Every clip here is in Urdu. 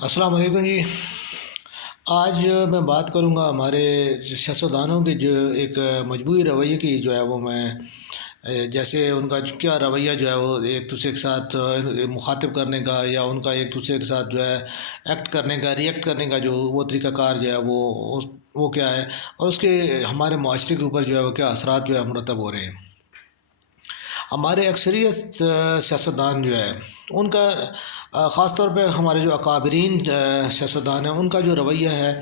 السلام علیکم جی۔ آج میں بات کروں گا ہمارے سیاستدانوں کے جو ایک مجموعی رویے کی جو ہے وہ میں جیسے ان کا کیا رویہ جو ہے وہ ایک دوسرے کے ساتھ مخاطب کرنے کا یا ان کا ایک دوسرے کے ساتھ جو ہے ایکٹ کرنے کا ریئیکٹ کرنے کا جو وہ طریقہ کار جو ہے وہ کیا ہے، اور اس کے ہمارے معاشرے کے اوپر جو ہے وہ کیا اثرات جو ہے مرتب ہو رہے ہیں۔ ہمارے اکثریت سیاستدان جو ہے ان کا خاص طور پہ ہمارے جو اکابرین سیاستدان ہیں ان کا جو رویہ ہے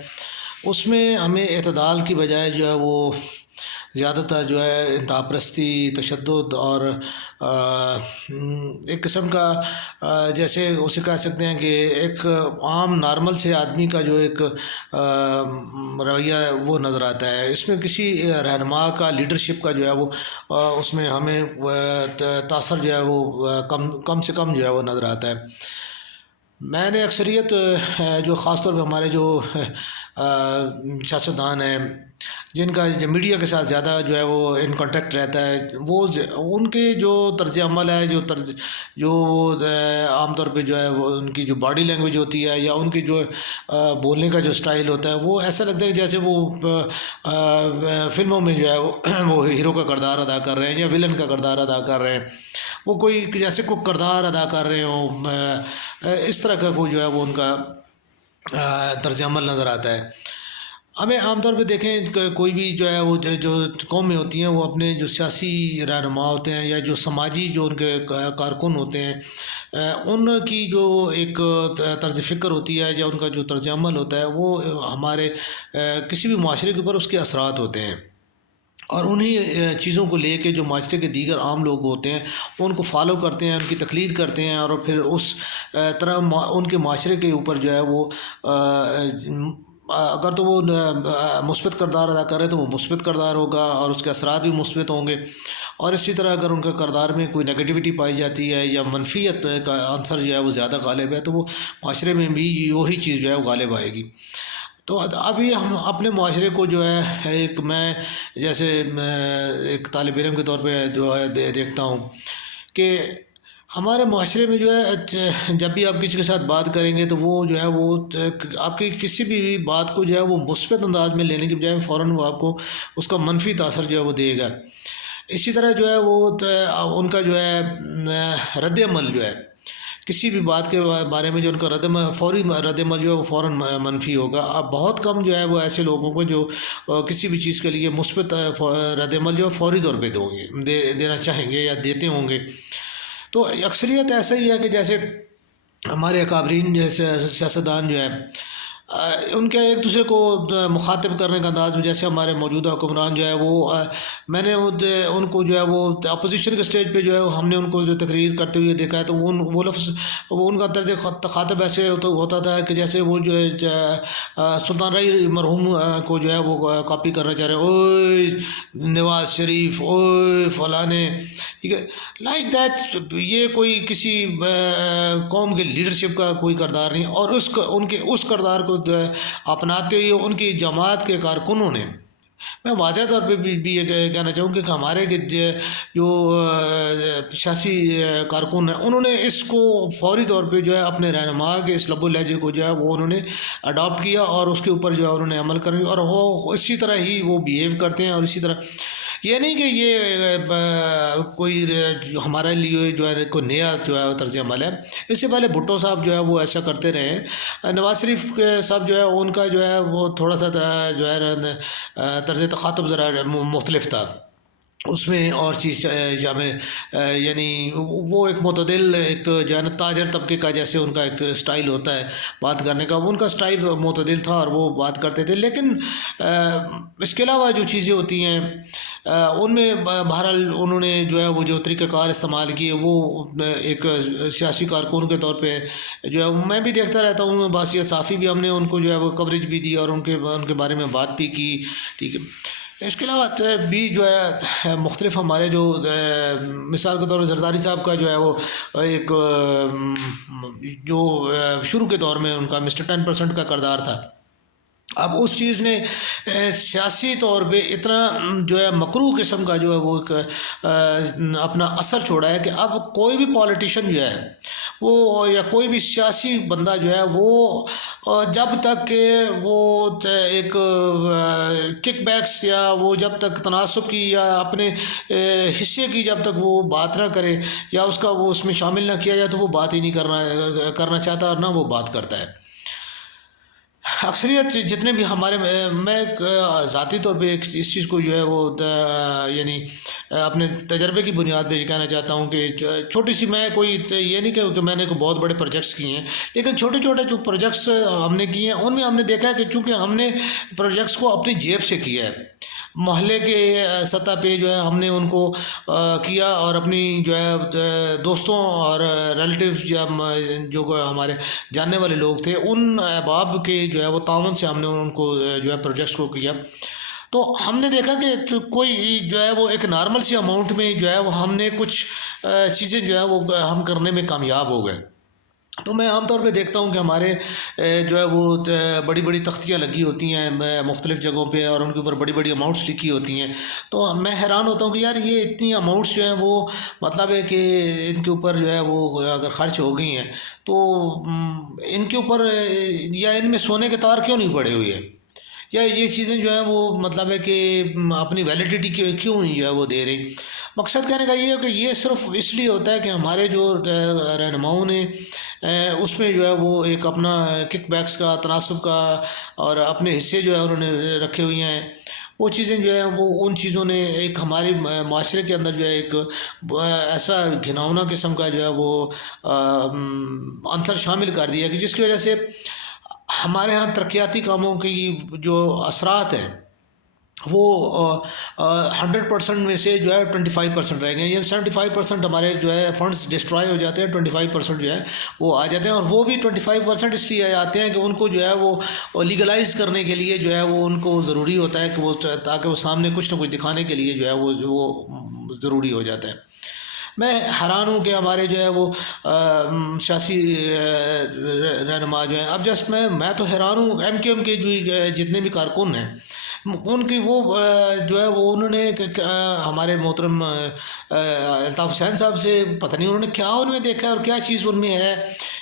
اس میں ہمیں اعتدال کی بجائے جو ہے وہ زیادہ تر جو ہے انتہا پرستی، تشدد اور ایک قسم کا جیسے اسے کہہ سکتے ہیں کہ ایک عام نارمل سے آدمی کا جو ایک رویہ ہے وہ نظر آتا ہے۔ اس میں کسی رہنما کا لیڈرشپ کا جو ہے وہ اس میں ہمیں تاثر جو ہے وہ کم سے کم جو ہے وہ نظر آتا ہے۔ میں نے اکثریت جو خاص طور پہ ہمارے جو سیاستدان ہیں جن کا میڈیا کے ساتھ زیادہ جو ہے وہ ان کانٹیکٹ رہتا ہے، وہ ان کے جو طرز عمل ہے جو وہ عام طور پہ جو ہے وہ ان کی جو باڈی لینگویج ہوتی ہے یا ان کی جو بولنے کا جو سٹائل ہوتا ہے وہ ایسا لگتا ہے کہ جیسے وہ فلموں میں جو ہے وہ ہیرو کا کردار ادا کر رہے ہیں یا ولن کا کردار ادا کر رہے ہیں، وہ کوئی جیسے کوئی کردار ادا کر رہے ہوں، اس طرح کا کوئی جو ہے وہ ان کا طرز عمل نظر آتا ہے۔ ہمیں عام طور پہ دیکھیں کہ کوئی بھی جو ہے وہ جو قومیں ہوتی ہیں وہ اپنے جو سیاسی رہنما ہوتے ہیں یا جو سماجی جو ان کے کارکن ہوتے ہیں ان کی جو ایک طرز فکر ہوتی ہے یا ان کا جو طرز عمل ہوتا ہے وہ ہمارے کسی بھی معاشرے کے اوپر اس کے اثرات ہوتے ہیں، اور انہی چیزوں کو لے کے جو معاشرے کے دیگر عام لوگ ہوتے ہیں ان کو فالو کرتے ہیں، ان کی تقلید کرتے ہیں، اور پھر اس طرح ان کے معاشرے کے اوپر جو ہے وہ اگر تو وہ مثبت کردار ادا کرے تو وہ مثبت کردار ہوگا اور اس کے اثرات بھی مثبت ہوں گے، اور اسی طرح اگر ان کا کردار میں کوئی نگیٹیوٹی پائی جاتی ہے یا منفیت کا عنصر جو ہے وہ زیادہ غالب ہے تو وہ معاشرے میں بھی وہی چیز جو ہے وہ غالب آئے گی۔ تو ابھی ہم اپنے معاشرے کو جو ہے ایک میں جیسے ایک طالب علم کے طور پہ جو ہے دیکھتا ہوں کہ ہمارے معاشرے میں جو ہے جب بھی آپ کسی کے ساتھ بات کریں گے تو وہ جو ہے وہ آپ کی کسی بھی بات کو جو ہے وہ مثبت انداز میں لینے کی بجائے فوراً وہ آپ کو اس کا منفی تاثر جو ہے وہ دے گا۔ اسی طرح جو ہے وہ ان کا جو ہے رد عمل جو ہے کسی بھی بات کے بارے میں جو ان کا فوری رد عمل جو ہے وہ فوراً منفی ہوگا۔ اب بہت کم جو ہے وہ ایسے لوگوں کو جو کسی بھی چیز کے لیے مثبت رد عمل جو ہے فوری طور پہ دینا چاہیں گے یا دیتے ہوں گے۔ تو اکثریت ایسا ہی ہے کہ جیسے ہمارے اکابرین جیسے سیاستدان جو ہے ان کے ایک دوسرے کو مخاطب کرنے کا انداز جیسے ہمارے موجودہ حکمران جو ہے وہ میں نے ان کو جو ہے وہ اپوزیشن کے اسٹیج پہ جو ہے ہم نے ان کو جو تقریر کرتے ہوئے دیکھا ہے تو وہ لفظ وہ ان کا طرز تخاطب ایسے ہوتا تھا کہ جیسے وہ جو ہے سلطان رائی مرحوم کو جو ہے وہ کاپی کرنا چاہ رہے ہیں، اوئے نواز شریف، اوئے فلانے، ٹھیک ہے، لائک دیٹ۔ یہ کوئی کسی قوم کے لیڈرشپ کا کوئی کردار نہیں، اور ان کے اس کردار کو اپناتے ہوئے ان کی جماعت کے کارکنوں نے، میں واضح طور پہ بھی یہ کہنا چاہوں کہ ہمارے جو سیاسی کارکن ہیں انہوں نے اس کو فوری طور پہ جو ہے اپنے رہنما کے اس لب و لہجے کو جو ہے وہ انہوں نے اڈاپٹ کیا اور اس کے اوپر جو ہے انہوں نے عمل کریں، اور وہ اسی طرح ہی وہ بیہیو کرتے ہیں، اور اسی طرح یہ نہیں کہ یہ کوئی ہمارے لیے جو ہے کوئی نیا جو ہے طرز عمل ہے۔ اس سے پہلے بھٹو صاحب جو ہے وہ ایسا کرتے رہے ہیں، نواز شریف صاحب جو ہے ان کا جو ہے وہ تھوڑا سا جو ہے طرز تخاطب ذرا مختلف تھا، اس میں اور چیز یعنی وہ ایک معتدل ایک جو ہے نا تاجر طبقے کا جیسے ان کا ایک سٹائل ہوتا ہے بات کرنے کا، ان کا سٹائل معتدل تھا اور وہ بات کرتے تھے، لیکن اس کے علاوہ جو چیزیں ہوتی ہیں ان میں بہرحال انہوں نے جو ہے وہ جو طریقہ کار استعمال کیے وہ ایک سیاسی کارکن کے طور پہ جو ہے میں بھی دیکھتا رہتا ہوں، باسیہ صافی بھی ہم نے ان کو جو ہے وہ کوریج بھی دی اور ان کے بارے میں بات بھی کی، ٹھیک ہے۔ اس کے علاوہ بھی جو ہے مختلف ہمارے جو مثال کے طور پر زرداری صاحب کا جو ہے وہ ایک جو شروع کے دور میں ان کا مسٹر 10% کا کردار تھا، اب اس چیز نے سیاسی طور پہ اتنا جو ہے مکروہ قسم کا جو ہے وہ اپنا اثر چھوڑا ہے کہ اب کوئی بھی پالیٹیشین جو ہے وہ یا کوئی بھی سیاسی بندہ جو ہے وہ جب تک کہ وہ ایک کک بیکس یا وہ جب تک تناسب کی یا اپنے حصے کی جب تک وہ بات نہ کرے یا اس کا وہ اس میں شامل نہ کیا جائے تو وہ بات ہی نہیں کرنا چاہتا اور نہ وہ بات کرتا ہے۔ اکثریت جتنے بھی ہمارے میں ذاتی طور پہ اس چیز کو جو ہے وہ یعنی اپنے تجربے کی بنیاد پہ یہ کہنا چاہتا ہوں کہ چھوٹی سی میں کوئی یہ نہیں کہ میں نے کوئی بہت بڑے پروجیکٹس کیے ہیں، لیکن چھوٹے چھوٹے جو پروجیکٹس ہم نے کیے ہیں ان میں ہم نے دیکھا ہے کہ چونکہ ہم نے پروجیکٹس کو اپنی جیب سے کیا ہے، محلے کے سطح پہ جو ہے ہم نے ان کو کیا اور اپنی جو ہے دوستوں اور ریلیٹیوز یا جو ہمارے جاننے والے لوگ تھے ان احباب کے جو ہے وہ تعاون سے ہم نے ان کو جو ہے پروجیکٹس کو کیا۔ تو ہم نے دیکھا کہ کوئی جو ہے وہ ایک نارمل سی اماؤنٹ میں جو ہے وہ ہم نے کچھ چیزیں جو ہے وہ ہم کرنے میں کامیاب ہو گئے۔ تو میں عام طور پہ دیکھتا ہوں کہ ہمارے جو ہے وہ بڑی بڑی تختیاں لگی ہوتی ہیں مختلف جگہوں پہ اور ان کے اوپر بڑی بڑی اماؤنٹس لکھی ہوتی ہیں، تو میں حیران ہوتا ہوں کہ یار یہ اتنی اماؤنٹس جو ہیں وہ مطلب ہے کہ ان کے اوپر جو ہے وہ اگر خرچ ہو گئی ہیں تو ان کے اوپر یا ان میں سونے کے تار کیوں نہیں پڑے ہوئے ہیں، یا یہ چیزیں جو ہیں وہ مطلب ہے کہ اپنی ویلیڈیٹی کیوں نہیں جو ہے وہ دے رہی۔ مقصد کہنے کا یہ ہے کہ یہ صرف اس لیے ہوتا ہے کہ ہمارے جو رہنماؤں نے اس میں جو ہے وہ ایک اپنا کک بیکس کا تناسب کا اور اپنے حصے جو ہے انہوں نے رکھے ہوئے ہیں، وہ چیزیں جو ہیں وہ ان چیزوں نے ایک ہمارے معاشرے کے اندر جو ہے ایک ایسا گھناؤنا قسم کا جو ہے وہ عنصر شامل کر دیا کہ جس کی وجہ سے ہمارے ہاں ترقیاتی کاموں کی جو اثرات ہیں وہ 100% میں سے جو ہے 25% رہ گئے ہیں، یہ 75% ہمارے جو ہے فنڈس ڈسٹرائے ہو جاتے ہیں، 25% جو ہے وہ آ جاتے ہیں، اور وہ بھی 25% اس لیے آتے ہیں کہ ان کو جو ہے وہ لیگلائز کرنے کے لیے جو ہے وہ ان کو ضروری ہوتا ہے کہ وہ تاکہ وہ سامنے کچھ نہ کچھ دکھانے کے لیے جو ہے وہ ضروری ہو جاتا ہے۔ میں حیران ہوں کہ ہمارے جو ہے وہ سیاسی رہنما جو ہیں، اب جسٹ میں تو حیران ہوں ایم کیو ایم کے جو جتنے بھی کارکن ہیں ان کی وہ جو ہے وہ انہوں نے ہمارے محترم الطاف حسین صاحب سے پتہ نہیں انہوں نے کیا ان میں دیکھا اور کیا چیز ان میں ہے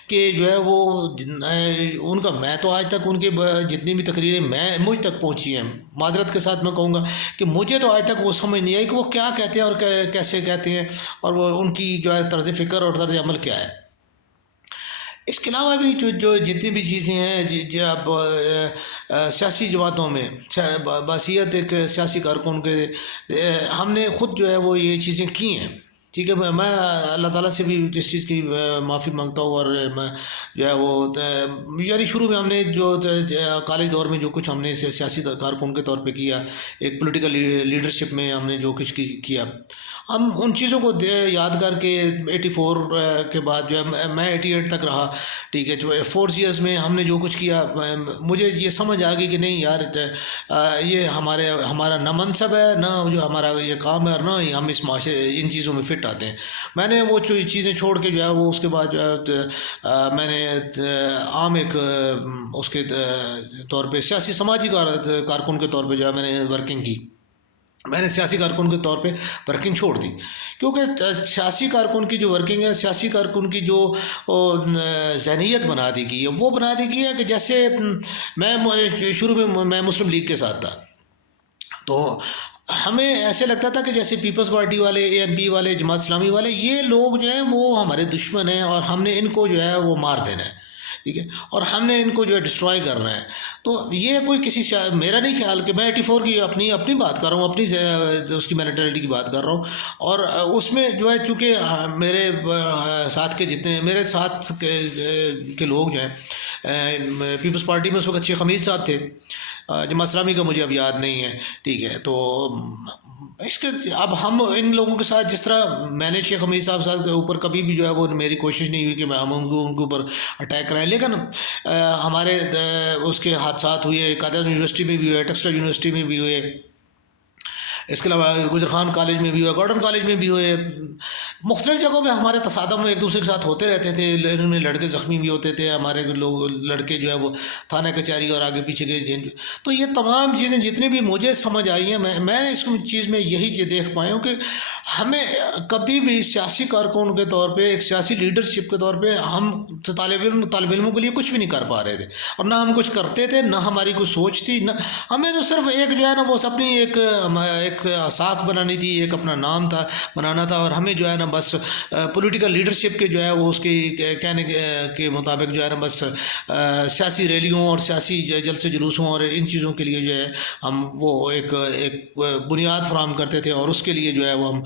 کہ جو ہے وہ ان کا، میں تو آج تک ان کے جتنی بھی تقریریں مجھ تک پہنچی ہیں، معذرت کے ساتھ میں کہوں گا کہ مجھے تو آج تک وہ سمجھ نہیں آئی کہ وہ کیا کہتے ہیں اور کیسے کہتے ہیں اور وہ ان کی جو ہے طرز فکر اور طرز عمل کیا ہے۔ اس کے علاوہ بھی جو جتنی بھی چیزیں ہیں اب سیاسی جماعتوں میں بحیثیت ایک سیاسی کارکن کے ہم نے خود جو ہے وہ یہ چیزیں کی ہیں، ٹھیک ہے، میں اللہ تعالیٰ سے بھی اس چیز کی معافی مانگتا ہوں، اور میں جو ہے وہ یعنی شروع میں ہم نے جو کالج دور میں جو کچھ ہم نے سیاسی کارکن کے طور پہ کیا، ایک پولیٹیکل لیڈرشپ میں ہم نے جو کچھ کیا، ہم ان چیزوں کو یاد کر کے 84 کے بعد جو ہے میں 88 تک رہا، ٹھیک ہے، 4 ایئرز میں ہم نے جو کچھ کیا مجھے یہ سمجھ آ گئی کہ نہیں یار یہ ہمارا نہ منصب ہے، نہ جو ہمارا یہ کام ہے، اور نہ ہی ہم اس معاشرے ان چیزوں میں فٹ آتے ہیں۔ میں نے وہ چیزیں چھوڑ کے جو ہے وہ اس کے بعد جو ہے میں نے عام ایک اس کے طور پہ سیاسی سماجی کارکن کے طور پہ جو ہے میں نے ورکنگ کی، میں نے سیاسی کارکن کے طور پہ ورکنگ چھوڑ دی، کیونکہ سیاسی کارکن کی جو ورکنگ ہے، سیاسی کارکن کی جو ذہنیت بنا دی گئی ہے، وہ بنا دی گئی ہے کہ جیسے میں شروع میں مسلم لیگ کے ساتھ تھا، تو ہمیں ایسے لگتا تھا کہ جیسے پیپلز پارٹی والے، اے این پی والے، جماعت اسلامی والے، یہ لوگ جو ہیں وہ ہمارے دشمن ہیں اور ہم نے ان کو جو ہے وہ مار دینا ہے، ٹھیک ہے، اور ہم نے ان کو جو ہے ڈسٹرائے کرنا ہے۔ تو یہ کوئی میرا نہیں خیال کہ میں 84 کی اپنی بات کر رہا ہوں، اپنی اس کی مینٹلٹی کی بات کر رہا ہوں، اور اس میں جو ہے چونکہ میرے ساتھ کے جتنے میرے ساتھ کے لوگ جو ہیں پیپلز پارٹی میں اس وقت شیخ حمید صاحب تھے، جماعت اسلامی کا مجھے اب یاد نہیں ہے، ٹھیک ہے، تو اس کے اب ہم ان لوگوں کے ساتھ جس طرح میں نے شیخ حمید صاحب کے اوپر کبھی بھی جو ہے وہ میری کوشش نہیں ہوئی کہ ہم ان کے اوپر اٹیک کرائیں، لیکن ہمارے اس کے حادثات ہوئے، قائد یونیورسٹی میں بھی ہوئے، ٹیکسٹائل یونیورسٹی میں بھی ہوئے، اس کے علاوہ گجر خان کالج میں بھی ہوئے، گارڈن کالج میں بھی ہوئے، مختلف جگہوں پہ ہمارے تصادم ایک دوسرے کے ساتھ ہوتے رہتے تھے، ان میں لڑکے زخمی بھی ہوتے تھے، ہمارے لوگ لڑکے جو ہے وہ تھانہ کچہری اور آگے پیچھے کے تو یہ تمام چیزیں جتنی بھی مجھے سمجھ آئی ہیں، میں نے اس چیز میں یہی چیز دیکھ پایا ہوں کہ ہمیں کبھی بھی سیاسی کارکن کے طور پہ، ایک سیاسی لیڈرشپ کے طور پہ ہم طالب علموں کے لیے کچھ بھی نہیں کر پا رہے تھے، اور نہ ہم کچھ کرتے تھے، نہ ہماری کوئی سوچ تھی، نہ ہمیں تو صرف ایک جو ہے نا وہ اپنی ایک ساکھ بنانی تھی، ایک اپنا نام تھا بنانا تھا، اور ہمیں جو ہے نا بس پولیٹیکل لیڈرشپ کے جو ہے وہ اس کی کہنے کے مطابق جو ہے نا بس سیاسی ریلیوں اور سیاسی جلسے جلوسوں اور ان چیزوں کے لیے جو ہے ہم وہ ایک بنیاد فراہم کرتے تھے، اور اس کے لیے جو ہے وہ ہم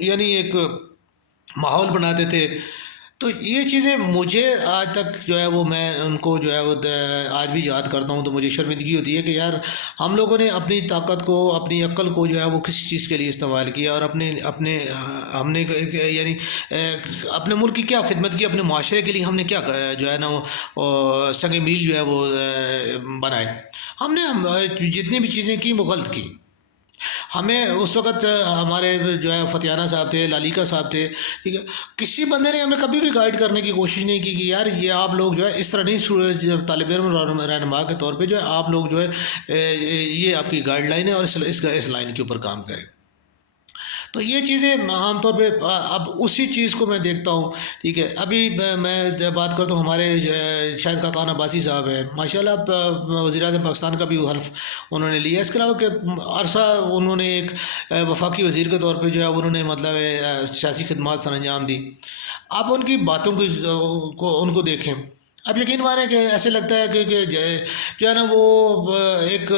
یعنی ایک ماحول بناتے تھے۔ تو یہ چیزیں مجھے آج تک جو ہے وہ میں ان کو جو ہے وہ آج بھی یاد کرتا ہوں تو مجھے شرمندگی ہوتی ہے کہ یار ہم لوگوں نے اپنی طاقت کو، اپنی عقل کو جو ہے وہ کسی چیز کے لیے استعمال کیا، اور ہم نے یعنی اپنے ملک کی کیا خدمت کی، اپنے معاشرے کے لیے ہم نے کیا جو ہے نا وہ سنگ میل جو ہے وہ بنائے۔ ہم نے جتنی بھی چیزیں کی وہ غلط کی۔ ہمیں اس وقت ہمارے جو ہے فتیانہ صاحب تھے، لالیکا صاحب تھے، ٹھیک ہے، کسی بندے نے ہمیں کبھی بھی گائیڈ کرنے کی کوشش نہیں کی کہ یار یہ آپ لوگ جو ہے اس طرح نہیں، طالب علم رہنما کے طور پہ جو ہے آپ لوگ جو ہے یہ آپ کی گائیڈ لائن ہے اور اس لائن کے اوپر کام کریں۔ تو یہ چیزیں عام طور پہ اب اسی چیز کو میں دیکھتا ہوں، ٹھیک ہے۔ ابھی میں بات کرتا ہوں، ہمارے شاہد خاقان عباسی صاحب ہیں، ماشاء اللہ وزیر اعظم پاکستان کا بھی وہ حلف انہوں نے لیا۔ اس کے علاوہ کہ عرصہ انہوں نے ایک وفاقی وزیر کے طور پہ جو ہے انہوں نے مطلب سیاسی خدمات سر انجام دی۔ آپ ان کی باتوں کو ان کو دیکھیں، اب یقین مانیں کہ ایسے لگتا ہے کہ جو ہے نا وہ ایک،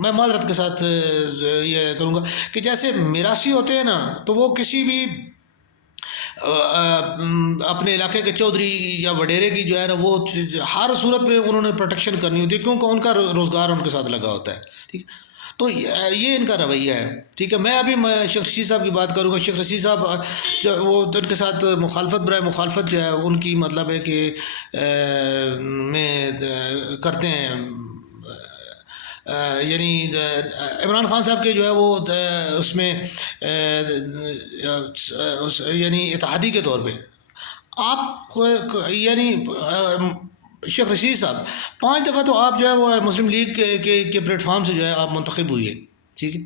میں معذرت کے ساتھ یہ کروں گا کہ جیسے میراثی ہوتے ہیں نا، تو وہ کسی بھی اپنے علاقے کے چودھری یا وڈیرے کی جو ہے نا وہ ہر صورت میں انہوں نے پروٹیکشن کرنی ہوتی ہے، کیونکہ ان کا روزگار ان کے ساتھ لگا ہوتا ہے، ٹھیک ہے۔ تو یہ ان کا رویہ ہے، ٹھیک ہے۔ میں ابھی شیخ رشید صاحب کی بات کروں گا۔ شیخ رشید صاحب وہ ان کے ساتھ مخالفت برائے مخالفت جو ہے ان کی مطلب ہے کہ میں کرتے ہیں، یعنی عمران خان صاحب کے جو ہے وہ اس میں یعنی اتحادی کے طور پہ آپ یعنی شیخ رشید صاحب 5 دفعہ تو آپ جو ہے وہ مسلم لیگ کے پلیٹ فارم سے جو ہے آپ منتخب ہوئے، ٹھیک ہے۔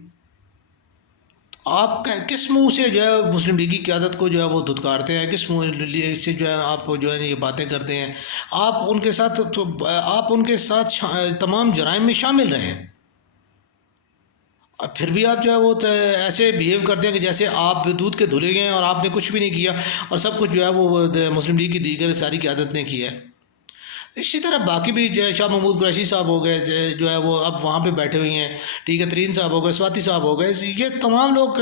آپ کس منہ سے جو ہے مسلم لیگ کی قیادت کو جو ہے وہ دھتکارتے ہیں، کس منہ سے جو ہے آپ جو ہے یہ باتیں کرتے ہیں؟ آپ ان کے ساتھ تمام جرائم میں شامل رہے ہیں، اور پھر بھی آپ جو ہے وہ ایسے بیہیو کرتے ہیں کہ جیسے آپ دودھ کے دھلے گئے ہیں اور آپ نے کچھ بھی نہیں کیا، اور سب کچھ جو ہے وہ مسلم لیگ کی دیگر ساری قیادت نے کیا ہے۔ اسی طرح باقی بھی شاہ محمود قریشی صاحب ہو گئے جو ہے وہ اب وہاں پہ بیٹھے ہوئے ہیں، ٹھیک ہے، ترین صاحب ہو گئے، سواتی صاحب ہو گئے، یہ تمام لوگ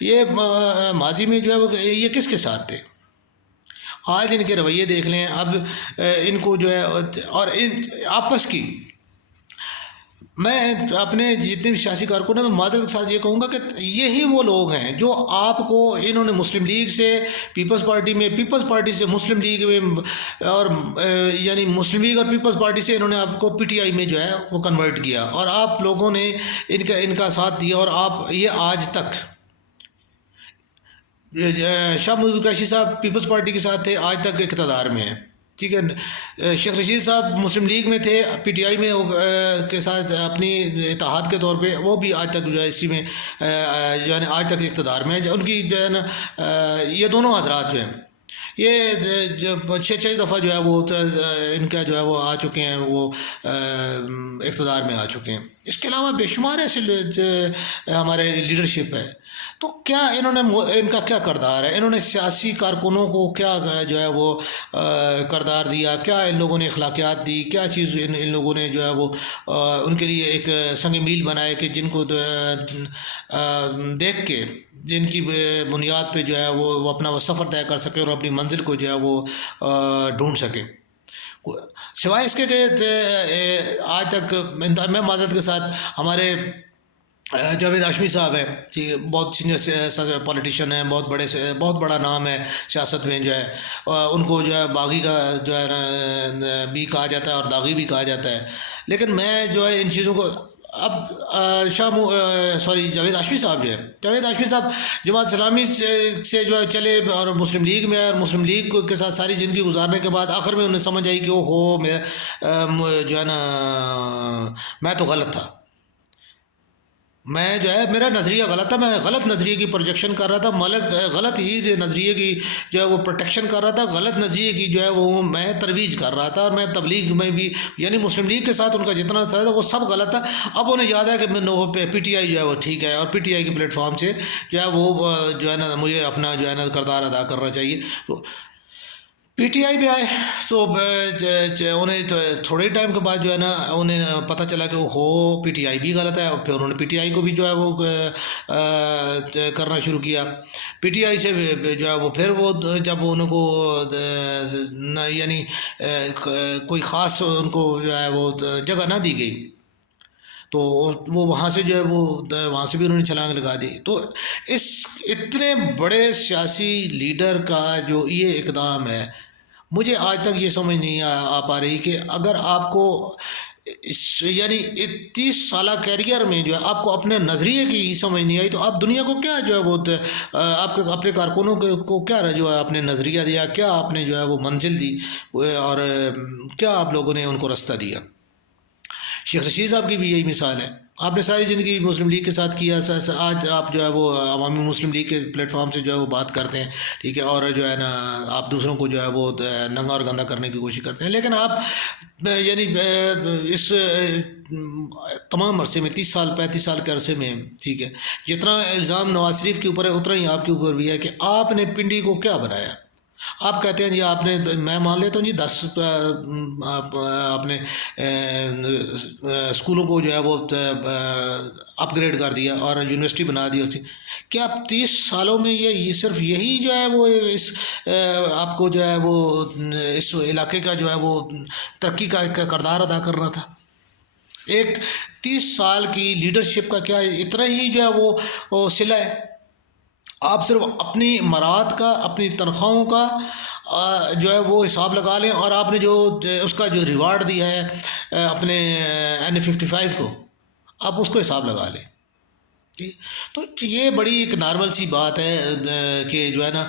یہ ماضی میں جو ہے وہ یہ کس کے ساتھ تھے؟ آج ان کے رویے دیکھ لیں، اب ان کو جو ہے اور آپس کی، میں اپنے جتنے بھی سیاسی کارکن ہیں میں معذرت کے ساتھ یہ کہوں گا کہ یہی وہ لوگ ہیں جو آپ کو انہوں نے مسلم لیگ سے پیپلز پارٹی میں، پیپلز پارٹی سے مسلم لیگ میں، اور یعنی مسلم لیگ اور پیپلز پارٹی سے انہوں نے آپ کو پی ٹی آئی میں جو ہے وہ کنورٹ کیا، اور آپ لوگوں نے ان کا ساتھ دیا، اور آپ یہ آج تک شاہ محمود قریشی صاحب پیپلز پارٹی کے ساتھ تھے، آج تک اقتدار میں ہیں، ٹھیک ہے۔ شیخ رشید صاحب مسلم لیگ میں تھے، پی ٹی آئی میں کے ساتھ اپنی اتحاد کے طور پہ، وہ بھی آج تک جو ہے اسی میں جو ہے آج تک اقتدار میں ہے۔ ان کی جو ہے نا یہ دونوں حضرات جو ہیں یہ 6 دفعہ جو ہے وہ ان کا جو ہے وہ آ چکے ہیں، وہ اقتدار میں آ چکے ہیں۔ اس کے علاوہ بے شمار ایسے ہمارے لیڈرشپ ہے، تو کیا انہوں نے، ان کا کیا کردار ہے؟ انہوں نے سیاسی کارکنوں کو کیا جو ہے وہ کردار دیا؟ کیا ان لوگوں نے اخلاقیات دی؟ کیا چیز ان لوگوں نے جو ہے وہ ان کے لیے ایک سنگ میل بنائے کہ جن کو دیکھ کے، جن کی بنیاد پہ جو ہے وہ اپنا وہ سفر طے کر سکے اور اپنی منزل کو جو ہے وہ ڈھونڈ سکے؟ سوائے اس کے کہ آج تک میں معذرت کے ساتھ ہمارے جاوید ہاشمی صاحب ہیں، ٹھیک ہے، بہت سینئر پولیٹیشین ہیں، بہت بڑا نام ہے سیاست میں جو ہے، ان کو جو ہے باغی کا جو ہے بھی کہا جاتا ہے اور داغی بھی کہا جاتا ہے، لیکن میں جو ہے ان چیزوں کو اب جاوید ہاشمی صاحب جو ہے، جاوید ہاشمی صاحب جماعت اسلامی سے جو ہے چلے اور مسلم لیگ میں آئے، اور مسلم لیگ کے ساتھ ساری زندگی گزارنے کے بعد آخر میں انہیں سمجھ آئی کہ وہ ہو میرا جو ہے نا میں تو غلط تھا، میں جو ہے میرا نظریہ غلط تھا، میں غلط نظریے کی پروجیکشن کر رہا تھا، غلط ہی نظریے کی جو ہے وہ پروٹیکشن کر رہا تھا، غلط نظریے کی جو ہے وہ میں ترویج کر رہا تھا، اور میں تبلیغ میں بھی یعنی مسلم لیگ کے ساتھ ان کا جتنا تھا وہ سب غلط تھا۔ اب انہیں یاد ہے کہ میں پی ٹی آئی جو ہے وہ ٹھیک ہے، اور پی ٹی آئی کے پلیٹ فارم سے جو ہے وہ جو ہے نا مجھے اپنا جو ہے نا کردار ادا کرنا چاہیے۔ تو پی ٹی آئی میں آئے تو انہیں تھوڑے ٹائم کے بعد جو ہے نا انہیں پتہ چلا کہ ہو پی ٹی آئی بھی غلط ہے، اور پھر انہوں نے پی ٹی آئی کو بھی جو ہے وہ کرنا شروع کیا۔ پی ٹی آئی سے جو ہے وہ پھر وہ جب ان کو یعنی کوئی خاص ان کو جو ہے وہ جگہ نہ دی گئی تو وہ وہاں سے جو ہے وہ وہاں سے بھی انہوں نے چھلانگ لگا دی۔ تو اس اتنے بڑے سیاسی لیڈر کا جو یہ اقدام ہے، مجھے آج تک یہ سمجھ نہیں آ پا رہی کہ اگر آپ کو یعنی 30 سالہ کیریئر میں جو ہے آپ کو اپنے نظریے کی سمجھ نہیں آئی، تو آپ دنیا کو کیا جو ہے وہ آپ کے اپنے کارکنوں کو کیا جو ہے اپنے نظریہ دیا، کیا آپ نے جو ہے وہ منزل دی، اور کیا آپ لوگوں نے ان کو رستہ دیا۔ شیخ رشید صاحب کی بھی یہی مثال ہے، آپ نے ساری زندگی مسلم لیگ کے ساتھ کیا، آج آپ جو ہے وہ عوامی مسلم لیگ کے پلیٹ فارم سے جو ہے وہ بات کرتے ہیں، ٹھیک ہے، اور جو ہے نا آپ دوسروں کو جو ہے وہ ننگا اور گندا کرنے کی کوشش کرتے ہیں، لیکن آپ یعنی اس تمام عرصے میں 30 سال 35 سال کے عرصے میں، ٹھیک ہے، جتنا الزام نواز شریف کے اوپر ہے اتنا ہی آپ کے اوپر بھی ہے کہ آپ نے پنڈی کو کیا بنایا۔ آپ کہتے ہیں جی آپ نے، میں مان لیتا ہوں جی 10 اپنے اسکولوں کو جو ہے وہ اپ گریڈ کر دیا اور یونیورسٹی بنا دی ہوتی، کیا آپ 30 سالوں میں یہ صرف یہی جو ہے وہ اس آپ کو جو ہے وہ اس علاقے کا جو ہے وہ ترقی کا کردار ادا کرنا تھا؟ ایک 30 سال کی لیڈرشپ کا کیا اتنا ہی جو ہے وہ صلہ ہے؟ آپ صرف اپنی مراد کا، اپنی تنخواہوں کا جو ہے وہ حساب لگا لیں، اور آپ نے جو اس کا جو ریوارڈ دیا ہے اپنے N55 کو، آپ اس کو حساب لگا لیں۔ تو یہ بڑی ایک نارمل سی بات ہے کہ جو ہے نا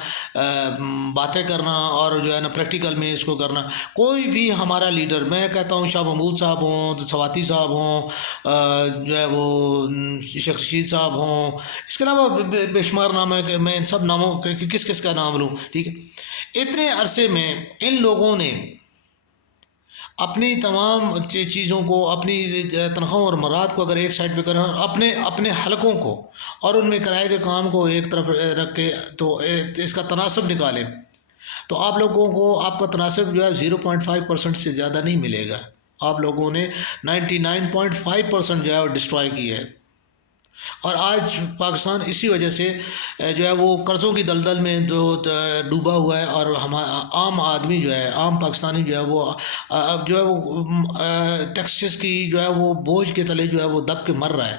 باتیں کرنا اور جو ہے نا پریکٹیکل میں اس کو کرنا۔ کوئی بھی ہمارا لیڈر، میں کہتا ہوں شاہ محمود صاحب ہوں، سواتی صاحب ہوں، جو ہے وہ شیخ رشید صاحب ہوں، اس کے علاوہ بے شمار نام ہے کہ میں ان سب ناموں کس کس کا نام لوں، ٹھیک ہے، اتنے عرصے میں ان لوگوں نے اپنی تمام چیزوں کو، اپنی تنخواہوں اور مراد کو اگر ایک سائڈ پہ کریں، اور اپنے حلقوں کو اور ان میں کرائے کے کام کو ایک طرف رکھ کے تو اس کا تناسب نکالیں، تو آپ لوگوں کو آپ کا تناسب جو ہے 0.5% سے زیادہ نہیں ملے گا۔ آپ لوگوں نے 99.5% جو ہے وہ ڈسٹرائے کی ہے، اور آج پاکستان اسی وجہ سے جو ہے وہ قرضوں کی دلدل میں جو ڈوبا ہوا ہے، اور عام آدمی جو ہے، عام پاکستانی جو ہے وہ اب جو ہے وہ ٹیکسز کی جو ہے وہ بوجھ کے تلے جو ہے وہ دب کے مر رہا ہے۔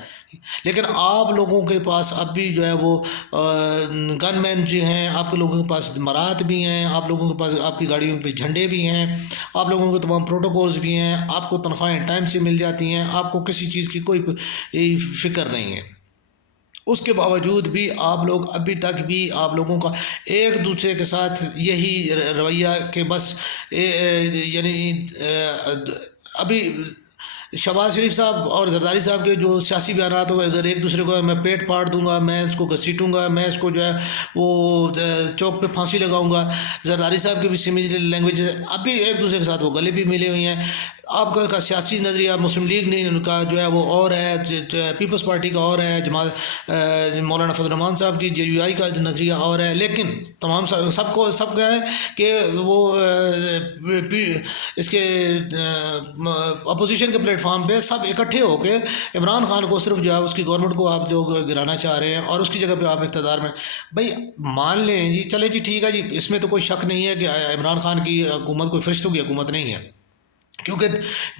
لیکن آپ لوگوں کے پاس اب بھی جو ہے وہ گن مین بھی ہیں، آپ کے لوگوں کے پاس مراد بھی ہیں، آپ لوگوں کے پاس آپ کی گاڑیوں پہ جھنڈے بھی ہیں، آپ لوگوں کے تمام پروٹوکولز بھی ہیں، آپ کو تنخواہیں ٹائم سے مل جاتی ہیں، آپ کو کسی چیز کی کوئی فکر نہیں ہے۔ اس کے باوجود بھی آپ لوگ ابھی تک بھی آپ لوگوں کا ایک دوسرے کے ساتھ یہی رویہ کہ بس یعنی ابھی شہباز شریف صاحب اور زرداری صاحب کے جو سیاسی بیانات ہوئے، اگر ایک دوسرے کو میں پیٹ پھاڑ دوں گا، میں اس کو گھسیٹوں گا، میں اس کو جو ہے وہ چوک پہ پھانسی لگاؤں گا، زرداری صاحب کے بھی سمجھ لینگویج ہے، ابھی ایک دوسرے کے ساتھ وہ گلے بھی ملے ہوئے ہیں۔ آپ کا سیاسی نظریہ مسلم لیگ نے ان کا جو ہے وہ اور ہے، پیپلز پارٹی کا اور ہے، جماعت مولانا فضل الرحمان صاحب کی JUI کا نظریہ اور ہے، لیکن تمام سب کا ہے کہ وہ اس کے اپوزیشن کے پلیٹ فارم پہ سب اکٹھے ہو کے عمران خان کو صرف جو ہے اس کی گورنمنٹ کو آپ لوگ گرانا چاہ رہے ہیں، اور اس کی جگہ پہ آپ اقتدار میں بھائی مان لیں جی، چلے جی ٹھیک ہے جی، اس میں تو کوئی شک نہیں ہے کہ عمران خان کی حکومت کوئی فرشتوں کی حکومت نہیں ہے، کیونکہ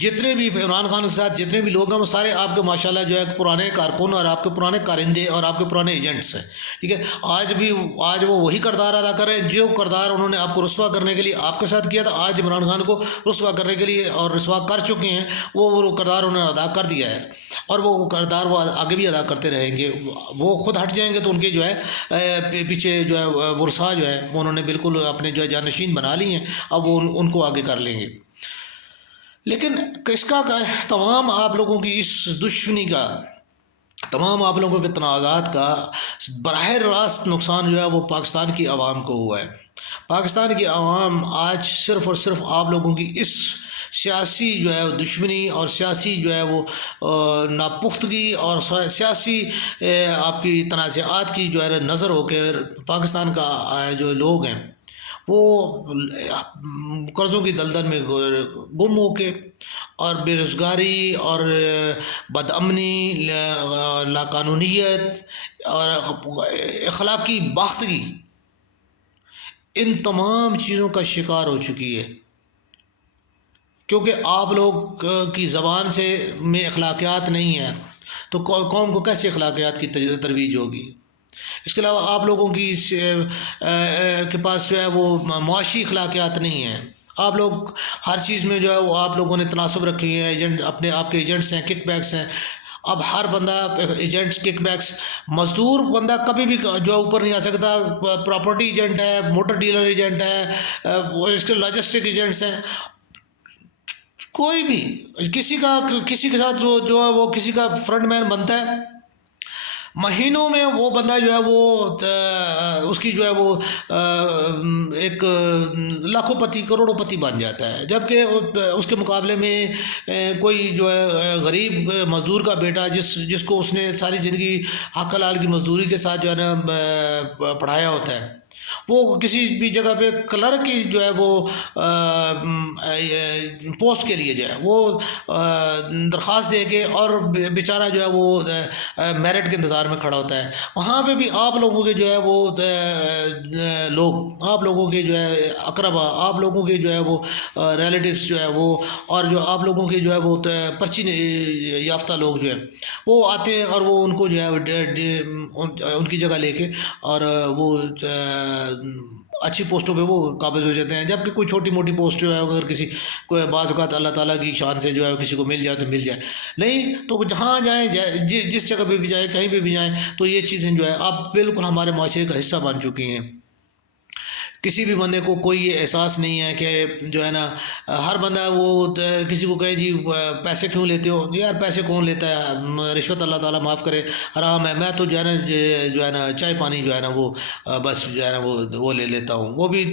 جتنے بھی عمران خان کے ساتھ جتنے بھی لوگ ہیں وہ سارے آپ کے ماشاءاللہ جو ہے پرانے کارکن اور آپ کے پرانے کارندے اور آپ کے پرانے ایجنٹس ہیں، ٹھیک ہے۔ آج وہ وہی کردار ادا کر رہے ہیں جو کردار انہوں نے آپ کو رسوا کرنے کے لیے آپ کے ساتھ کیا تھا، آج عمران خان کو رسوا کرنے کے لیے اور رسوا کر چکے ہیں، وہ کردار انہوں نے ادا کر دیا ہے، اور وہ کردار وہ آگے بھی ادا کرتے رہیں گے۔ وہ خود ہٹ جائیں گے تو ان کے جو ہے پیچھے جو ہے ورثاء جو ہے وہ انہوں نے بالکل اپنے جو ہے جانشین بنا لی ہیں، اب وہ ان کو آگے کر لیں گے۔ لیکن اس کا تمام آپ لوگوں کی اس دشمنی کا، تمام آپ لوگوں کے تنازعات کا براہ راست نقصان جو ہے وہ پاکستان کی عوام کو ہوا ہے۔ پاکستان کی عوام آج صرف اور صرف آپ لوگوں کی اس سیاسی جو ہے دشمنی اور سیاسی جو ہے وہ ناپختگی اور سیاسی آپ کی تنازعات کی جو ہے نظر ہو کے پاکستان کا جو لوگ ہیں وہ قرضوں کی دلدل میں گم ہو کے اور بے روزگاری اور بد امنی، لاقانونیت اور اخلاقی باختگی، ان تمام چیزوں کا شکار ہو چکی ہے، کیونکہ آپ لوگ کی زبان سے میں اخلاقیات نہیں ہیں تو قوم کو کیسے اخلاقیات کی ترویج ہوگی؟ اس کے علاوہ آپ لوگوں کی کے پاس جو ہے وہ معاشی اخلاقیات نہیں ہیں۔ آپ لوگ ہر چیز میں جو ہے وہ آپ لوگوں نے تناسب رکھی ہے، ایجنٹ اپنے آپ کے ایجنٹس ہیں، کک بیکس ہیں۔ اب ہر بندہ ایجنٹس، کک بیکس، مزدور بندہ کبھی بھی جو اوپر نہیں آ سکتا، پراپرٹی ایجنٹ ہے، موٹر ڈیلر ایجنٹ ہے، اس کے لاجسٹک ایجنٹس ہیں، کوئی بھی کسی کے ساتھ جو ہے وہ کسی کا فرنٹ مین بنتا ہے، مہینوں میں وہ بندہ جو ہے وہ اس کی جو ہے وہ ایک لاکھوں پتی کروڑوں پتی بن جاتا ہے، جبکہ اس کے مقابلے میں کوئی جو ہے غریب مزدور کا بیٹا جس کو اس نے ساری زندگی حق حلال کی مزدوری کے ساتھ جو ہے نا پڑھایا ہوتا ہے، وہ کسی بھی جگہ پہ کلرک کی جو ہے وہ پوسٹ کے لیے جو ہے وہ درخواست دے کے اور بیچارہ جو ہے وہ میرٹ کے انتظار میں کھڑا ہوتا ہے، وہاں پہ بھی آپ لوگوں کے جو ہے وہ لوگ، آپ لوگوں کے جو ہے اقربا، آپ لوگوں کے جو ہے وہ ریلیٹیوز جو ہے وہ، اور جو آپ لوگوں کے جو ہے وہ پرچی یافتہ لوگ جو ہے وہ آتے ہیں اور وہ ان کو جو ہے ان کی جگہ لے کے اور وہ اچھی پوسٹوں پہ وہ قابض ہو جاتے ہیں، جبکہ کوئی چھوٹی موٹی پوسٹ جو ہے اگر کسی کوئی بعض اوقات اللہ تعالیٰ کی شان سے جو ہے کسی کو مل جائے تو مل جائے، نہیں تو جہاں جائیں جس جگہ پہ بھی جائیں کہیں پہ بھی جائیں تو یہ چیزیں جو ہے اب بالکل ہمارے معاشرے کا حصہ بن چکی ہیں۔ کسی بھی بندے کو کوئی یہ احساس نہیں ہے کہ جو ہے نا ہر بندہ وہ کسی کو کہے جی پیسے کیوں لیتے ہو، یار پیسے کون لیتا ہے، رشوت اللہ تعالیٰ معاف کرے حرام ہے، میں تو جو ہے نا چائے پانی جو ہے نا وہ بس جو ہے نا وہ لے لیتا ہوں، وہ بھی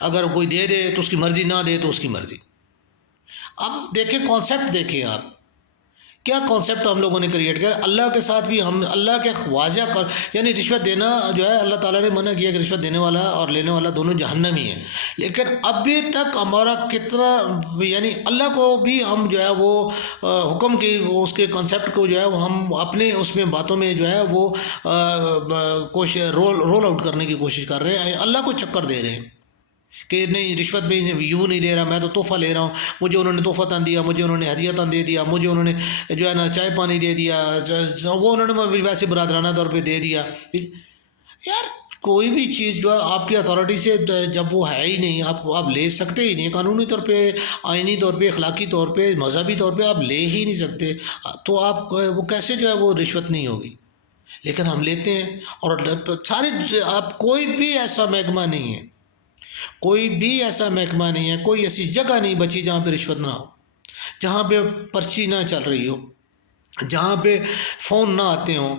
اگر کوئی دے دے تو اس کی مرضی، نہ دے تو اس کی مرضی۔ اب دیکھیں کانسیپٹ، دیکھیں آپ کیا کانسیپٹ ہم لوگوں نے کریٹ کیا۔ اللہ کے ساتھ بھی ہم اللہ کے واضح یعنی رشوت دینا جو ہے اللہ تعالیٰ نے منع کیا کہ رشوت دینے والا اور لینے والا دونوں جہنمی ہیں، لیکن ابھی تک ہمارا کتنا یعنی اللہ کو بھی ہم جو ہے وہ حکم کی اس کے کانسیپٹ کو جو ہے وہ ہم اپنے اس میں باتوں میں جو ہے وہ رول آؤٹ کرنے کی کوشش کر رہے ہیں، اللہ کو چکر دے رہے ہیں کہ نہیں رشوت بھی یوں نہیں دے رہا، میں تو تحفہ لے رہا ہوں، مجھے انہوں نے تحفہ تن دیا، مجھے انہوں نے ہدیتاً دے دیا، مجھے انہوں نے جو ہے نا چائے پانی دے دیا، وہ انہوں نے ویسے برادرانہ طور پہ دے دیا۔ یار کوئی بھی چیز جو ہے آپ کی اتھارٹی سے جب وہ ہے ہی نہیں، آپ لے سکتے ہی نہیں، قانونی طور پہ، آئینی طور پہ، اخلاقی طور پہ، مذہبی طور پہ آپ لے ہی نہیں سکتے، تو آپ وہ کیسے جو ہے وہ رشوت نہیں ہوگی؟ لیکن ہم لیتے ہیں، اور سارے آپ کوئی بھی ایسا محکمہ نہیں ہے، کوئی بھی ایسا محکمہ نہیں ہے، کوئی ایسی جگہ نہیں بچی جہاں پہ رشوت نہ ہو، جہاں پہ پرچی نہ چل رہی ہو، جہاں پہ فون نہ آتے ہوں۔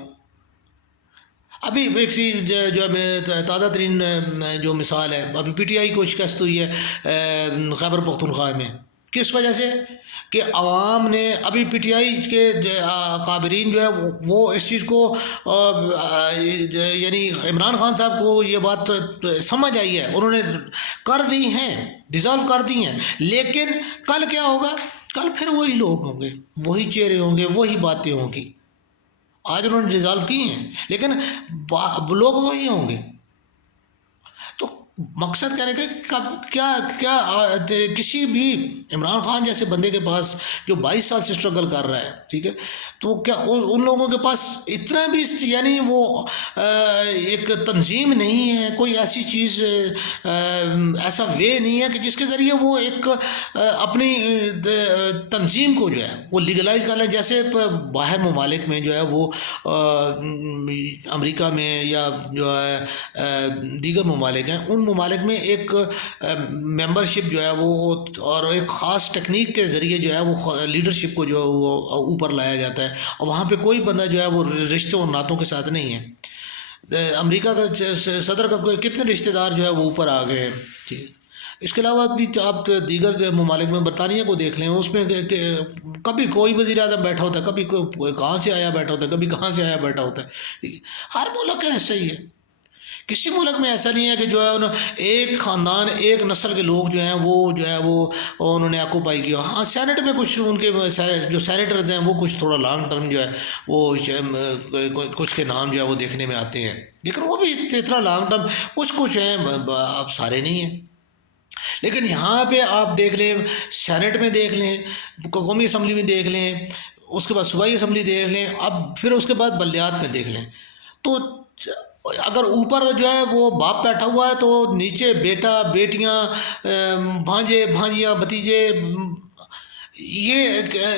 ابھی ایک سی جو ہے تازہ ترین جو مثال ہے، ابھی پی ٹی آئی کو شکست ہوئی ہے خیبر پختونخوا میں، کس وجہ سے کہ عوام نے ابھی پی ٹی آئی کے اکابرین جو ہے وہ اس چیز کو یعنی عمران خان صاحب کو یہ بات سمجھ آئی ہے، انہوں نے کر دی ہیں، ڈیزالو کر دی ہیں، لیکن کل کیا ہوگا؟ کل پھر وہی لوگ ہوں گے، وہی چہرے ہوں گے، وہی باتیں ہوں گی۔ آج انہوں نے ڈیزالو کی ہیں لیکن لوگ وہی ہوں گے، تو مقصد کہنے کا کیا کیا کسی بھی عمران خان جیسے بندے کے پاس جو 22 سال سے اسٹرگل کر رہا ہے، ٹھیک ہے، تو کیا ان لوگوں کے پاس اتنا بھی یعنی وہ ایک تنظیم نہیں ہے، کوئی ایسی چیز ایسا وے نہیں ہے کہ جس کے ذریعے وہ ایک اپنی تنظیم کو جو ہے وہ لیگلائز کر لیں؟ جیسے باہر ممالک میں جو ہے وہ امریکہ میں یا جو ہے دیگر ممالک ہیں، ان ممالک میں ایک ممبرشپ جو ہے وہ اور ایک خاص ٹیکنیک کے ذریعے جو ہے وہ لیڈرشپ کو جو ہے وہ اوپر لایا جاتا ہے، اور وہاں پہ کوئی بندہ جو ہے وہ رشتوں اور ناتوں کے ساتھ نہیں ہے۔ امریکہ کا صدر کا کتنے رشتہ دار جو ہے وہ اوپر آ گئے ہیں، ٹھیک ہے۔ اس کے علاوہ بھی آپ دیگر جو ممالک میں برطانیہ کو دیکھ لیں، اس میں کبھی کوئی وزیر اعظم بیٹھا ہوتا ہے، کبھی کوئی کہاں سے آیا بیٹھا ہوتا ہے، کبھی کہاں سے آیا بیٹھا ہوتا ہے۔ ہر ملک ایسا ہی ہے، کسی ملک میں ایسا نہیں ہے کہ جو ہے ایک خاندان ایک نسل کے لوگ جو ہیں وہ جو ہے وہ انہوں نے آکوپائی کیا۔ ہاں سینٹ میں کچھ ان کے جو سینیٹرز ہیں وہ کچھ تھوڑا لانگ ٹرم جو ہے وہ کچھ کے نام جو ہے وہ دیکھنے میں آتے ہیں، لیکن وہ بھی اتنا لانگ ٹرم کچھ ہیں، اب سارے نہیں ہیں۔ لیکن یہاں پہ آپ دیکھ لیں، سینٹ میں دیکھ لیں، قومی اسمبلی میں دیکھ لیں، اس کے بعد صوبائی اسمبلی دیکھ لیں، اب پھر اس کے بعد بلدیات میں دیکھ لیں، تو اگر اوپر جو ہے وہ باپ بیٹھا ہوا ہے تو نیچے بیٹا بیٹیاں بھانجے بھانجیاں بھتیجے، یہ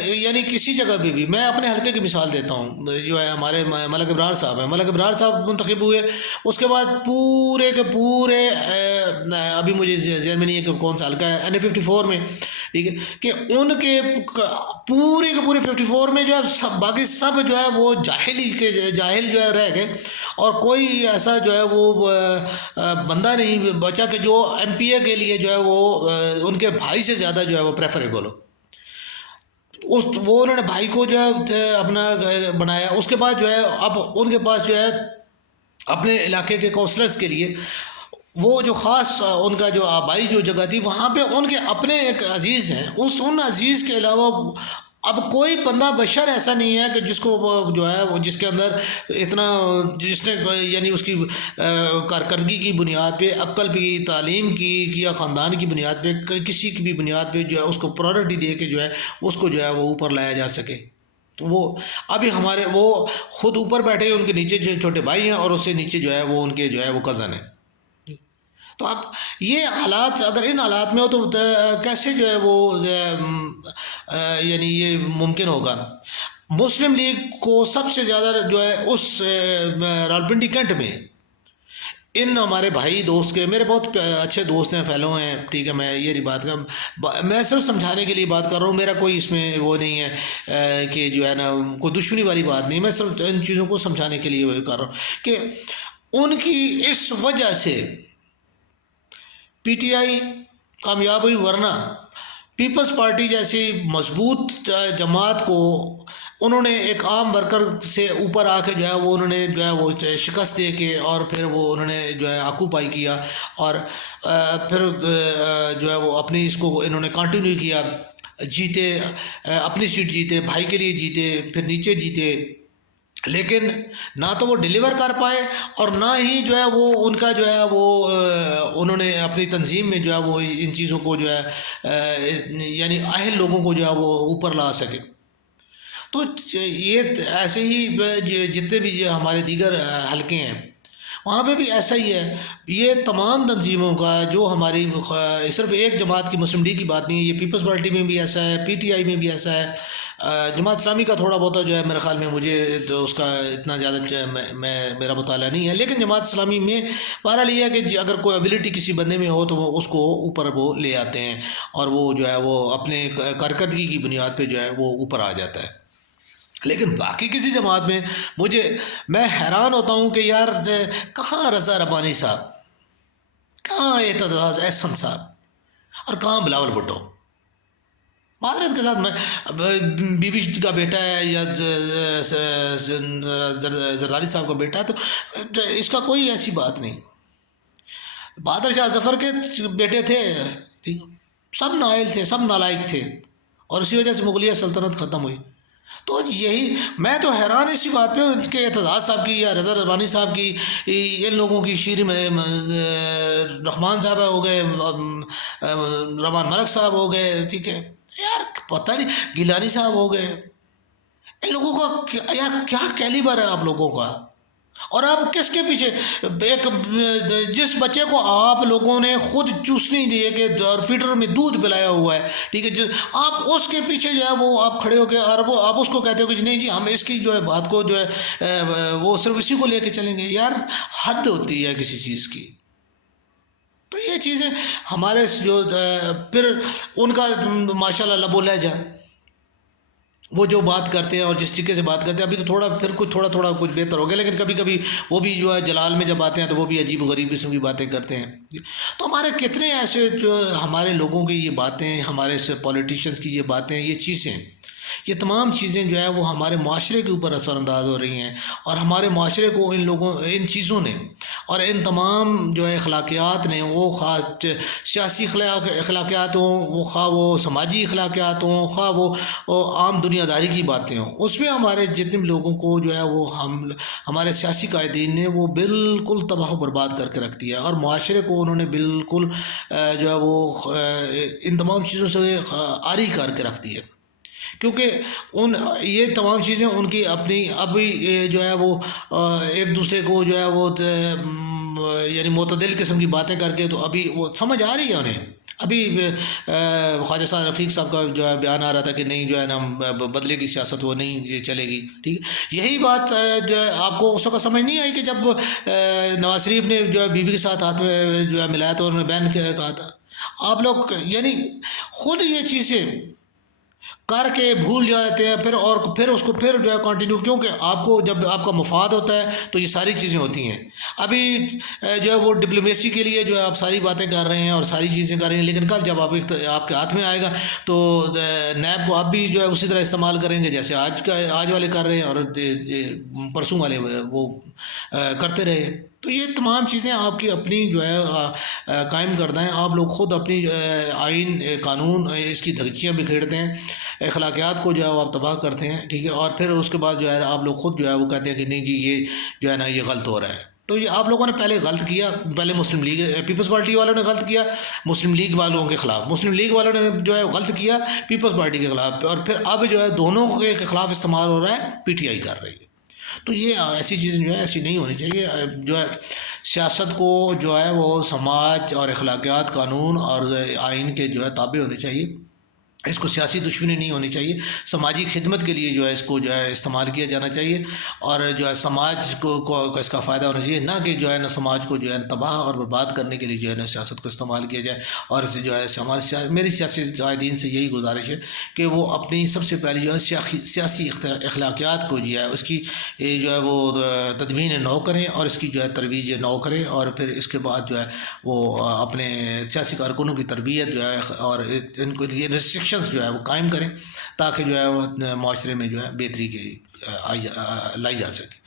یعنی کسی جگہ پہ بھی میں اپنے حلقے کی مثال دیتا ہوں، جو ہے ہمارے ملک ابرار صاحب ہیں، ملک ابرار صاحب منتخب ہوئے، اس کے بعد پورے کے پورے ابھی مجھے ذہن میں نہیں ہے کہ کون سا حلقہ ہے، N54 میں، ٹھیک ہے، کہ ان کے پورے کے پورے 54 میں جو ہے باقی سب جو ہے وہ جاہل جو ہے رہ گئے، اور کوئی ایسا جو ہے وہ بندہ نہیں بچا کہ جو MP کے لیے جو ہے وہ ان کے بھائی سے زیادہ جو ہے وہ پریفریبل ہو۔ وہ انہوں نے بھائی کو جو ہے اپنا بنایا، اس کے بعد جو ہے اب ان کے پاس جو ہے اپنے علاقے کے کونسلرز کے لیے وہ جو خاص ان کا جو آبائی جو جگہ تھی وہاں پہ ان کے اپنے ایک عزیز ہیں، ان عزیز کے علاوہ اب کوئی بندہ بشر ایسا نہیں ہے کہ جس کو جو ہے وہ جس کے اندر اتنا جس نے یعنی اس کی کارکردگی کی بنیاد پہ، عقل کی، تعلیم کی یا خاندان کی بنیاد پہ، کسی کی بھی بنیاد پہ جو ہے اس کو پرائرٹی دے کے جو ہے اس کو جو ہے وہ اوپر لایا جا سکے۔ تو وہ ابھی ہمارے وہ خود اوپر بیٹھے ہیں، ان کے نیچے جو چھوٹے بھائی ہیں اور اس سے نیچے جو ہے وہ ان کے جو ہے وہ کزن ہیں۔ تو اب یہ حالات اگر ان حالات میں ہو تو کیسے جو ہے وہ یعنی یہ ممکن ہوگا؟ مسلم لیگ کو سب سے زیادہ جو ہے اس راولپنڈی کینٹ میں ان ہمارے بھائی دوست کے، میرے بہت اچھے دوست ہیں، فیلو ہیں، ٹھیک ہے، میں یہ نہیں بات کر، میں صرف سمجھانے کے لیے بات کر رہا ہوں، میرا کوئی اس میں وہ نہیں ہے کہ جو ہے نا کوئی دشمنی والی بات نہیں، میں صرف ان چیزوں کو سمجھانے کے لیے کر رہا ہوں کہ ان کی اس وجہ سے PTI کامیاب ہوئی، ورنہ پیپلز پارٹی جیسی مضبوط جماعت کو انہوں نے ایک عام ورکر سے اوپر آ کے جو ہے وہ انہوں نے جو ہے وہ شکست دے کے اور پھر وہ انہوں نے جو ہے آکوپائی کیا، اور پھر جو ہے وہ اپنی اس کو انہوں نے کنٹینیو کیا، جیتے، اپنی سیٹ جیتے، بھائی کے لیے جیتے، پھر نیچے جیتے، لیکن نہ تو وہ ڈیلیور کر پائے اور نہ ہی جو ہے وہ ان کا جو ہے وہ انہوں نے اپنی تنظیم میں جو ہے وہ ان چیزوں کو جو ہے یعنی اہل لوگوں کو جو ہے وہ اوپر لا سکے۔ تو یہ ایسے ہی جتنے بھی ہمارے دیگر حلقے ہیں وہاں پہ بھی ایسا ہی ہے، یہ تمام تنظیموں کا جو ہماری صرف ایک جماعت کی مسلم لیگ کی بات نہیں ہے، یہ پیپلز پارٹی میں بھی ایسا ہے، PTI میں بھی ایسا ہے، جماعت اسلامی کا تھوڑا بہت جو ہے میرے خیال میں مجھے تو اس کا اتنا زیادہ میرا مطالعہ نہیں ہے، لیکن جماعت اسلامی میں بہرحال یہ ہے کہ اگر کوئی ایبلٹی کسی بندے میں ہو تو وہ اس کو اوپر وہ لے آتے ہیں اور وہ جو ہے وہ اپنے کارکردگی کی بنیاد پہ جو ہے وہ اوپر آ جاتا ہے۔ لیکن باقی کسی جماعت میں میں حیران ہوتا ہوں کہ یار کہاں رضا ربانی صاحب، کہاں اعتزاز احسن صاحب، اور کہاں بلاول بھٹو؟ معذرت کے ساتھ میں بی بی کا بیٹا ہے یا زرداری صاحب کا بیٹا ہے تو اس کا کوئی ایسی بات نہیں، بہادر شاہ ظفر کے بیٹے تھے، ٹھیک، سب نائل تھے، سب نالائق تھے، اور اسی وجہ سے مغلیہ سلطنت ختم ہوئی۔ تو یہی میں تو حیران اسی بات پہ کہ اعتزاز صاحب کی یا رضا ربانی صاحب کی، ان لوگوں کی شیر میں رحمان صاحب ہو گئے، رحمان ملک صاحب ہو گئے، ٹھیک ہے یار، پتہ نہیں گیلانی صاحب ہو گئے، ان لوگوں کا یار کیا کیلیبر ہے آپ لوگوں کا، اور آپ کس کے پیچھے؟ ایک جس بچے کو آپ لوگوں نے خود چوسنی دیے کہ اور فیڈر میں دودھ پلایا ہوا ہے، ٹھیک ہے، آپ اس کے پیچھے جو ہے وہ آپ کھڑے ہو کے اور وہ آپ اس کو کہتے ہو کہ نہیں جی ہم اس کی جو ہے بات کو جو ہے وہ صرف اسی کو لے کے چلیں گے، یار حد ہوتی ہے کسی چیز کی۔ تو یہ چیزیں ہمارے جو پھر ان کا ماشاء اللہ لب و لہجہ، وہ جو بات کرتے ہیں اور جس طریقے سے بات کرتے ہیں، ابھی تو تھوڑا پھر کچھ تھوڑا کچھ بہتر ہو گیا، لیکن کبھی کبھی وہ بھی جو ہے جلال میں جب آتے ہیں تو وہ بھی عجیب و غریب قسم کی باتیں کرتے ہیں۔ تو ہمارے کتنے ایسے جو ہمارے لوگوں کی یہ باتیں، ہمارے پولیٹیشینس کی یہ باتیں، یہ چیزیں، یہ تمام چیزیں جو ہے وہ ہمارے معاشرے کے اوپر اثر انداز ہو رہی ہیں، اور ہمارے معاشرے کو ان چیزوں نے اور ان تمام جو ہے اخلاقیات نے، وہ خاص سیاسی اخلاقیات ہوں، وہ خواہ وہ سماجی اخلاقیات ہوں، خواہ وہ عام دنیا داری کی باتیں ہوں، اس میں ہمارے جتنے بھی لوگوں کو جو ہے وہ ہمارے سیاسی قائدین نے وہ بالکل تباہ و برباد کر کے رکھ دیا، اور معاشرے کو انہوں نے بالکل جو ہے وہ ان تمام چیزوں سے عاری کر کے رکھ دیا، کیونکہ یہ تمام چیزیں ان کی اپنی ابھی جو ہے وہ ایک دوسرے کو جو ہے وہ یعنی معتدل قسم کی باتیں کر کے، تو ابھی وہ سمجھ آ رہی ہے انہیں۔ ابھی خواجہ سعد رفیق صاحب کا جو ہے بیان آ رہا تھا کہ نہیں جو ہے نا بدلے کی سیاست وہ نہیں چلے گی، ٹھیک ہے، یہی بات جو ہے آپ کو اس وقت سمجھ نہیں آئی کہ جب نواز شریف نے جو ہے بی بی کے ساتھ ہاتھ میں جو ہے ملایا تو انہوں نے بین کہا تھا، آپ لوگ یعنی خود یہ چیزیں کر کے بھول جاتے ہیں، پھر اس کو پھر جو ہے کنٹینیو، کیونکہ آپ کو جب آپ کا مفاد ہوتا ہے تو یہ ساری چیزیں ہوتی ہیں۔ ابھی جو ہے وہ ڈپلومیسی کے لیے جو ہے آپ ساری باتیں کر رہے ہیں اور ساری چیزیں کر رہے ہیں، لیکن کل جب آپ کے ہاتھ میں آئے گا تو نیب کو آپ بھی جو ہے اسی طرح استعمال کریں گے جیسے آج والے کر رہے ہیں اور پرسوں والے وہ کرتے رہے۔ تو یہ تمام چیزیں آپ کی اپنی جو ہے قائم کردہ ہیں، آپ لوگ خود اپنی آئین قانون اس کی دھچیاں بکھیرتے ہیں، اخلاقیات کو جو ہے وہ آپ تباہ کرتے ہیں، ٹھیک ہے، اور پھر اس کے بعد جو ہے آپ لوگ خود جو ہے وہ کہتے ہیں کہ نہیں جی یہ جو ہے نا یہ غلط ہو رہا ہے۔ تو یہ آپ لوگوں نے پہلے غلط کیا، پہلے مسلم لیگ پیپلز پارٹی والوں نے غلط کیا مسلم لیگ والوں کے خلاف، مسلم لیگ والوں نے جو ہے غلط کیا پیپلز پارٹی کے خلاف، اور پھر اب جو ہے دونوں کے خلاف استعمال ہو رہا ہے، پی ٹی آئی کر رہی ہے۔ تو یہ ایسی چیزیں جو ہے ایسی نہیں ہونی چاہیے، جو ہے سیاست کو جو ہے وہ سماج اور اخلاقیات قانون اور آئین کے جو ہے تابع ہونے چاہیے، اس کو سیاسی دشمنی نہیں ہونی چاہیے، سماجی خدمت کے لیے جو ہے اس کو جو ہے استعمال کیا جانا چاہیے، اور جو ہے سماج کو اس کا فائدہ ہونا چاہیے، نہ کہ جو ہے نا سماج کو جو ہے تباہ اور برباد کرنے کے لیے جو ہے نا سیاست کو استعمال کیا جائے۔ اور اسے جو ہے میری سیاسی قائدین سے یہی گزارش ہے کہ وہ اپنی سب سے پہلی جو ہے سیاسی اخلاقیات کو جو ہے اس کی جو ہے وہ تدوین نو کریں اور اس کی جو ہے ترویج نو کریں، اور پھر اس کے بعد جو ہے وہ اپنے سیاسی کارکنوں کی تربیت جو ہے اور ان کو یہ ریسٹرکشنز جو ہے وہ قائم کریں، تاکہ جو ہے وہ معاشرے میں جو ہے بہتری لائی جا سکے۔